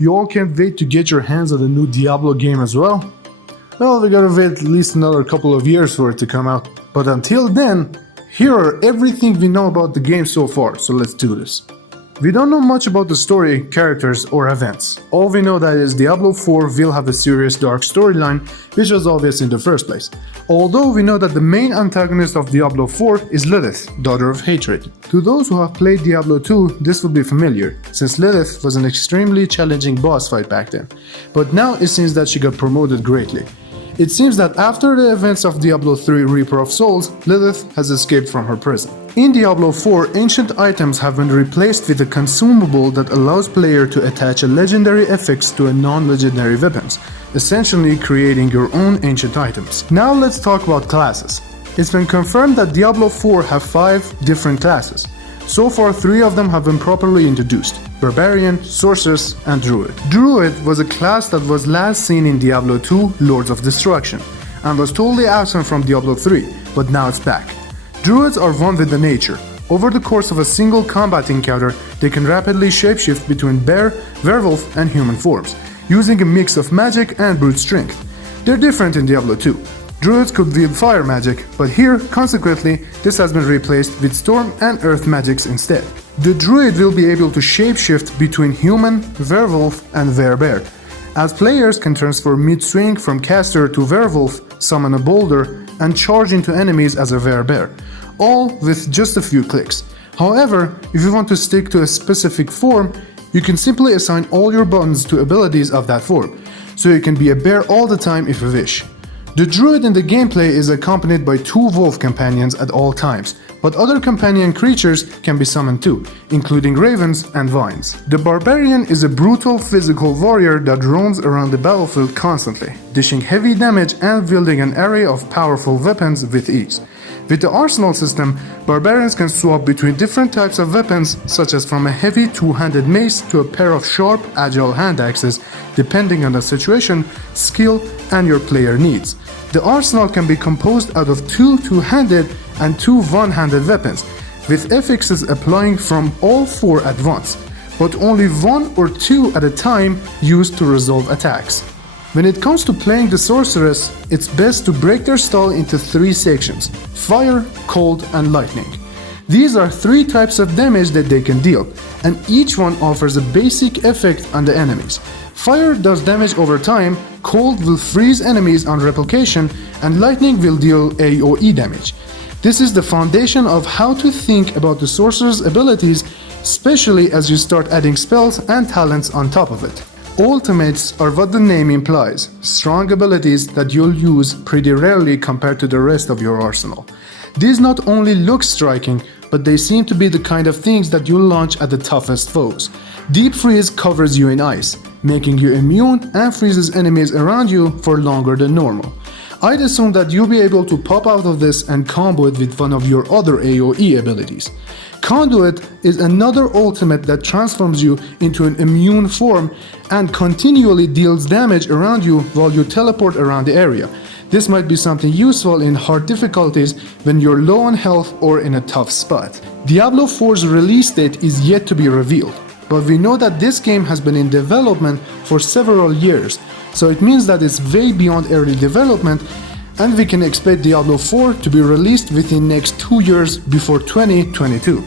You all can't wait to get your hands on the new Diablo game as well? Well, we gotta wait at least another couple of years for it to come out. But until then, here are everything we know about the game so far, so let's do this. We don't know much about the story, characters, or events. All we know that is Diablo 4 will have a serious dark storyline, which was obvious in the first place. Although we know that the main antagonist of Diablo 4 is Lilith, Daughter of Hatred. To those who have played Diablo 2, this will be familiar, since Lilith was an extremely challenging boss fight back then. But now it seems that she got promoted greatly. It seems that after the events of Diablo 3 Reaper of Souls, Lilith has escaped from her prison. In Diablo 4, ancient items have been replaced with a consumable that allows player to attach a legendary affix to a non-legendary weapons, essentially creating your own ancient items. Now let's talk about classes. It's been confirmed that Diablo 4 have 5 different classes. So far 3 of them have been properly introduced: Barbarian, Sorceress, and Druid. Druid was a class that was last seen in Diablo 2 Lords of Destruction, and was totally absent from Diablo 3, but now it's back. Druids are one with the nature. Over the course of a single combat encounter, they can rapidly shapeshift between bear, werewolf, and human forms, using a mix of magic and brute strength. They're different in Diablo 2. Druids could wield fire magic, but here, consequently, this has been replaced with storm and earth magics instead. The druid will be able to shapeshift between human, werewolf, and werebear, as players can transfer mid-swing from caster to werewolf, summon a boulder, and charge into enemies as a werebear, all with just a few clicks. However, if you want to stick to a specific form, you can simply assign all your buttons to abilities of that form, so you can be a bear all the time if you wish. The druid in the gameplay is accompanied by 2 wolf companions at all times, but other companion creatures can be summoned too, including ravens and vines. The barbarian is a brutal physical warrior that roams around the battlefield constantly, dishing heavy damage and wielding an array of powerful weapons with ease. With the arsenal system, barbarians can swap between different types of weapons, such as from a heavy 2-handed mace to a pair of sharp, agile hand axes, depending on the situation, skill, and your player needs. The arsenal can be composed out of 2 two-handed and 2 one-handed weapons, with affixes applying from all 4 at once, but only 1 or 2 at a time used to resolve attacks. When it comes to playing the sorceress, it's best to break their style into 3 sections: fire, cold, and lightning. These are 3 types of damage that they can deal, and each one offers a basic effect on the enemies. Fire does damage over time, cold will freeze enemies on replication, and lightning will deal AoE damage. This is the foundation of how to think about the sorcerer's abilities, especially as you start adding spells and talents on top of it. Ultimates are what the name implies, strong abilities that you'll use pretty rarely compared to the rest of your arsenal. These not only look striking, but they seem to be the kind of things that you'll launch at the toughest foes. Deep Freeze covers you in ice, making you immune and freezes enemies around you for longer than normal. I'd assume that you'll be able to pop out of this and combo it with one of your other AoE abilities. Conduit is another ultimate that transforms you into an immune form and continually deals damage around you while you teleport around the area. This might be something useful in hard difficulties when you're low on health or in a tough spot. Diablo 4's release date is yet to be revealed, but we know that this game has been in development for several years, so it means that it's way beyond early development, and we can expect Diablo 4 to be released within next 2 years before 2022.